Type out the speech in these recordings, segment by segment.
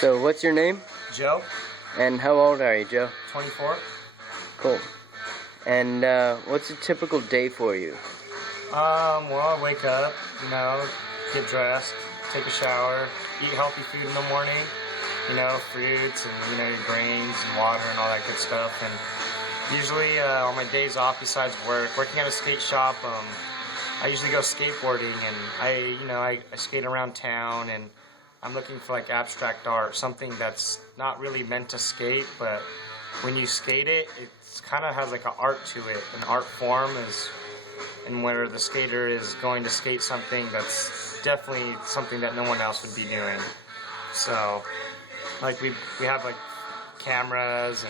So, what's your name? Joe. And how old are you, Joe? 24. Cool. And what's a typical day for you? Well, I wake up, get dressed, take a shower, eat healthy food in the morning, fruits and, your grains and water and all that good stuff. And usually on my days off besides working at a skate shop, I usually go skateboarding, and I skate around town, and I'm looking for like abstract art, something that's not really meant to skate, but when you skate it, it kind of has like an art to it. An art form is, and where the skater is going to skate something that's definitely something that no one else would be doing. So, like we have like cameras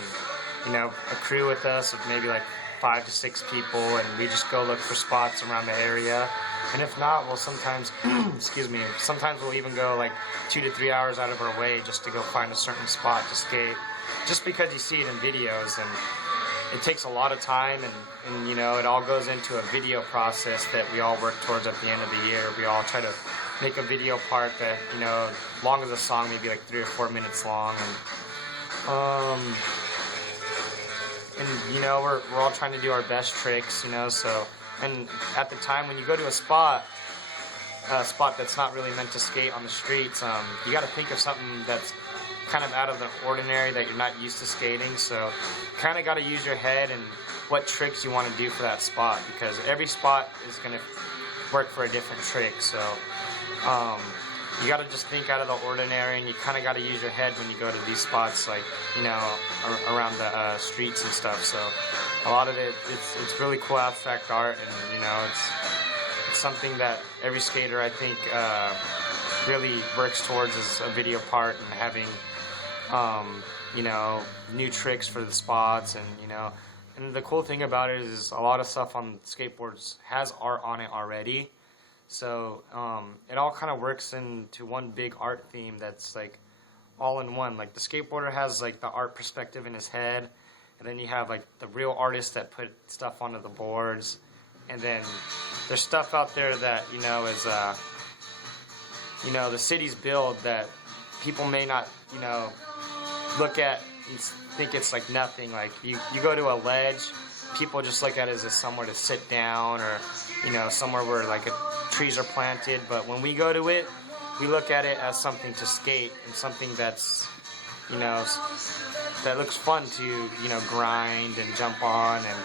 and a crew with us of maybe like 5 to 6 people, and we just go look for spots around the area. And if not, we'll sometimes, sometimes we'll even go like 2 to 3 hours out of our way just to go find a certain spot to skate. Just because you see it in videos, and it takes a lot of time, and it all goes into a video process that we all work towards at the end of the year. We all try to make a video part that, long as a song, maybe like 3 or 4 minutes long, and we're all trying to do our best tricks, so, and at the time when you go to a spot that's not really meant to skate on the streets, you got to think of something that's kind of out of the ordinary that you're not used to skating, so you kind of got to use your head and what tricks you want to do for that spot, because every spot is going to work for a different trick, so you got to just think out of the ordinary, and you kind of got to use your head when you go to these spots, like, around the streets and stuff. So a lot of it, it's really cool abstract art, and, it's something that every skater, I think, really works towards as a video part, and having, new tricks for the spots, and the cool thing about it is a lot of stuff on skateboards has art on it already. So it all kind of works into one big art theme that's like all in one. Like the skateboarder has like the art perspective in his head, and then you have like the real artists that put stuff onto the boards, and then there's stuff out there that is the cities build that people may not look at and think it's like nothing. Like you go to a ledge, people just look at it as somewhere to sit down, or somewhere where like trees are planted, but when we go to it, we look at it as something to skate, and something that's that looks fun to grind and jump on. And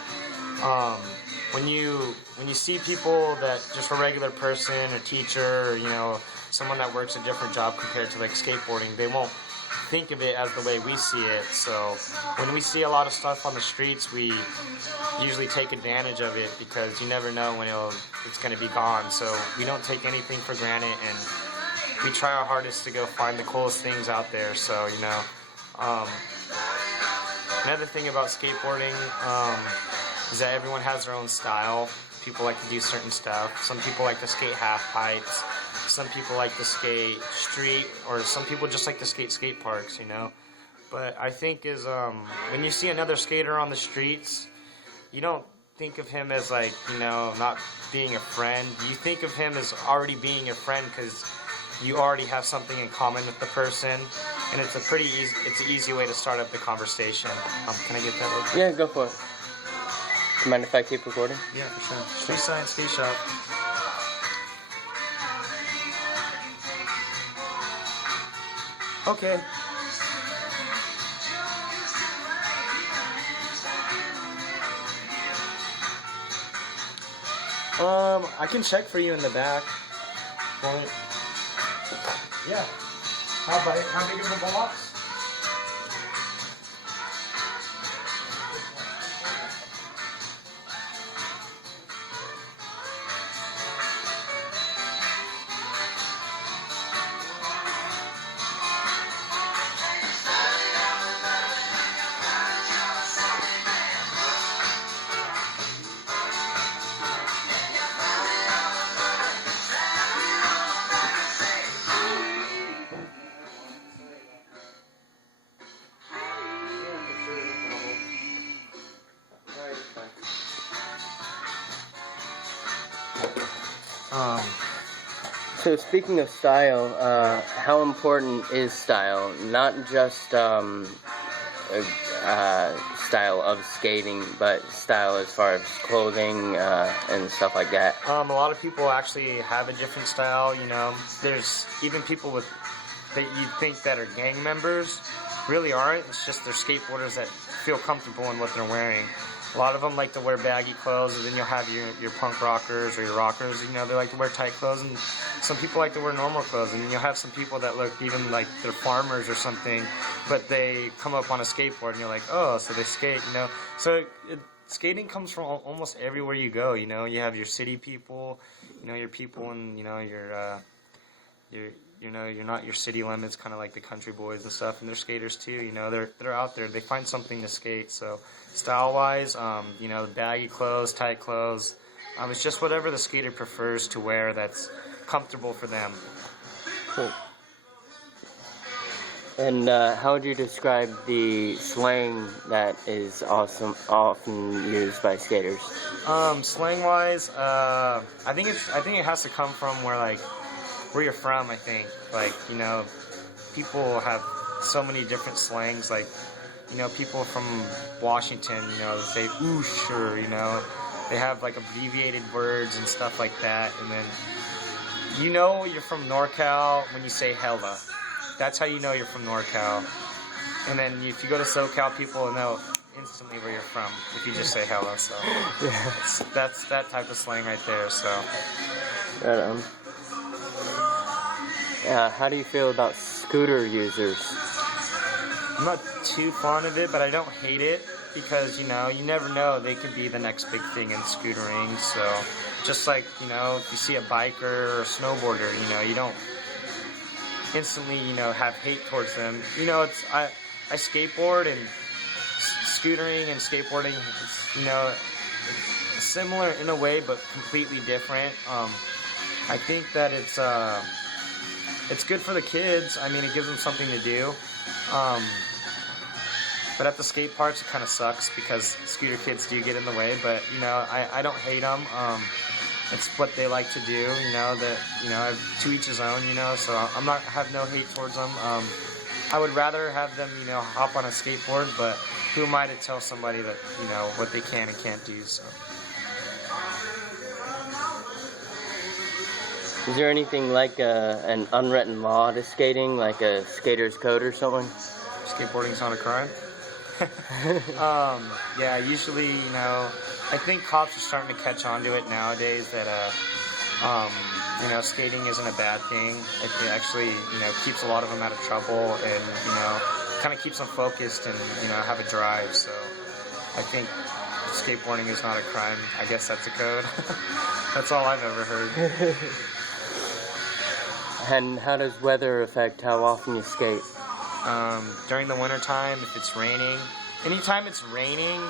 when you see people that just a regular person or teacher, or someone that works a different job compared to like skateboarding, they won't think of it as the way we see it. So when we see a lot of stuff on the streets, we usually take advantage of it, because you never know when it's going to be gone. So we don't take anything for granted, and we try our hardest to go find the coolest things out there. So another thing about skateboarding is that everyone has their own style. People like to do certain stuff. Some people like to skate half pipes. Some people like to skate street, or some people just like to skate parks, But I think is when you see another skater on the streets, you don't think of him as like, not being a friend. You think of him as already being your friend, because you already have something in common with the person, and it's an easy way to start up the conversation. Can I get that over? Yeah, go for it. Do you mind if I keep recording? Yeah, for sure. Street Science Skate Shop. Okay. I can check for you in the back. Yeah. How big of a box? So speaking of style, how important is style? Not just style of skating, but style as far as clothing and stuff like that. A lot of people actually have a different style. You know, there's even people with that you think that are gang members really aren't. It's just they're skateboarders that feel comfortable in what they're wearing. A lot of them like to wear baggy clothes, and then you'll have your punk rockers or your rockers. You know, they like to wear tight clothes, and some people like to wear normal clothes. And then you'll have some people that look even like they're farmers or something, but they come up on a skateboard, and you're like, oh, so they skate. You know, so skating comes from almost everywhere you go. You know, you have your city people, you know, your people, and you know you know, you're not your city limits, kind of like the country boys and stuff, and they're skaters too. You know, they're out there. They find something to skate. So, style-wise, you know, baggy clothes, tight clothes, it's just whatever the skater prefers to wear that's comfortable for them. Cool. And how would you describe the slang that is often used by skaters? Slang-wise, I think it has to come from where you're from. I think, like, you know, people have so many different slangs. Like, you know, people from Washington, you know, they say "ooh, sure," you know, they have like abbreviated words and stuff like that. And then, you know, you're from NorCal when you say hella. That's how you know you're from NorCal. And then if you go to SoCal, people will know instantly where you're from if you just say hella. So Yeah. that's that type of slang right there. So. Right on. How do you feel about scooter users? I'm not too fond of it, but I don't hate it because, you know, you never know. They could be the next big thing in scootering. So just like, you know, if you see a biker or a snowboarder, you know, you don't instantly, you know, have hate towards them. You know, I skateboard, and scootering and skateboarding, it's, you know, it's similar in a way, but completely different. I think that it's good for the kids. I mean, it gives them something to do. But at the skate parks, it kind of sucks because scooter kids do get in the way. But, you know, I don't hate them. It's what they like to do, you know, that, you know, to each his own, you know, so I have no hate towards them. I would rather have them, you know, hop on a skateboard, but who am I to tell somebody that, you know, what they can and can't do, so. Is there anything like an unwritten law to skating, like a skater's code or something? Skateboarding's not a crime? Yeah, usually, you know, I think cops are starting to catch on to it nowadays that, you know, skating isn't a bad thing. It actually, you know, keeps a lot of them out of trouble and, you know, kind of keeps them focused and, you know, have a drive. So I think skateboarding is not a crime. I guess that's a code. That's all I've ever heard. And how does weather affect how often you skate? During the winter time, if it's raining, anytime it's raining,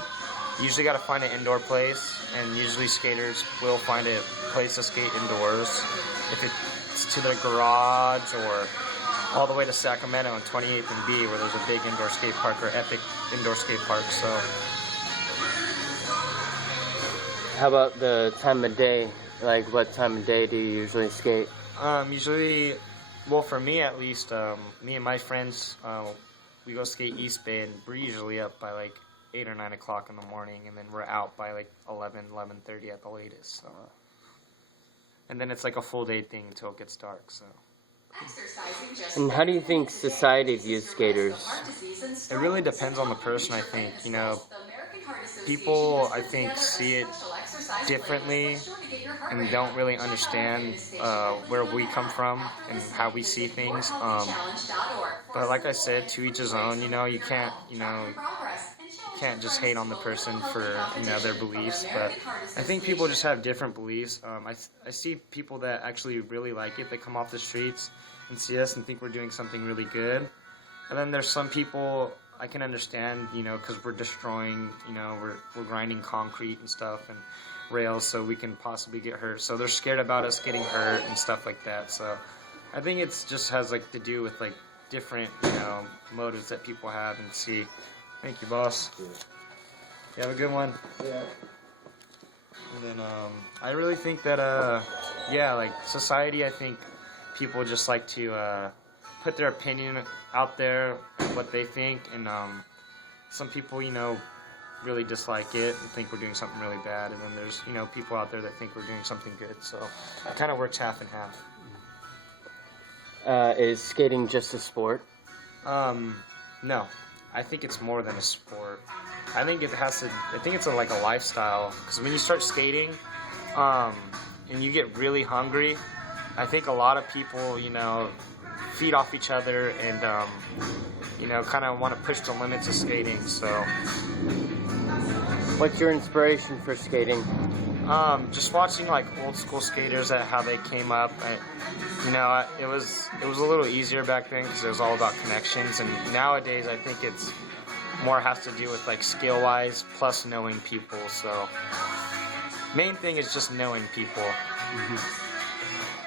you usually got to find an indoor place, and usually skaters will find a place to skate indoors. If it's to their garage or all the way to Sacramento and 28th and B, where there's a big indoor skate park or epic indoor skate park. So, how about the time of day? Like, what time of day do you usually skate? Usually, well, for me at least, me and my friends, we go skate East Bay, and we're usually up by like 8 or 9 o'clock in the morning, and then we're out by like 11:30 at the latest. So, and then it's like a full day thing until it gets dark. So. And how do you think society views skaters? It really depends on the person, I think. You know, people, I think, see it differently and don't really understand where we come from and how we see things. But like I said, to each his own. You know, you can't just hate on the person for, you know, their beliefs. But I think people just have different beliefs. I see people that actually really like it. They come off the streets and see us and think we're doing something really good. And then there's some people I can understand, you know, because we're destroying, you know, we're grinding concrete and stuff and rails so we can possibly get hurt. So they're scared about us getting hurt and stuff like that. So I think it's just has like to do with like different, you know, motives that people have and see. Thank you, boss. You have a good one. Yeah. And then I really think that yeah, like society, I think people just like to put their opinion out there, what they think, and some people, you know, really dislike it and think we're doing something really bad, and then there's, you know, people out there that think we're doing something good. So it kind of works half and half. Is skating just a sport? No, I think it's more than a sport. I think it's like a lifestyle, because when you start skating, and you get really hungry, I think a lot of people, you know, feed off each other and, you know, kind of want to push the limits of skating. So, what's your inspiration for skating? just watching like old school skaters at how they came up. You know, it was a little easier back then because it was all about connections, and nowadays I think it's more has to do with like skill wise plus knowing people. So main thing is just knowing people.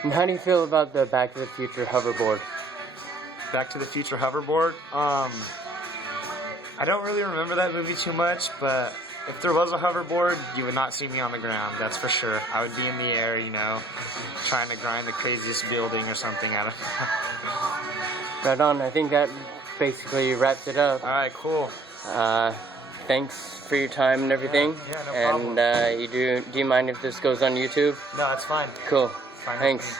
And how do you feel about the Back to the Future hoverboard? Back to the Future hoverboard. I don't really remember that movie too much, but if there was a hoverboard, you would not see me on the ground, that's for sure. I would be in the air, you know, trying to grind the craziest building or something. I don't know. Right on. I think that basically wraps it up. Alright, cool. Thanks for your time and everything. Yeah, no problem. And do you mind if this goes on YouTube? No, that's fine. Cool. Fine. Thanks.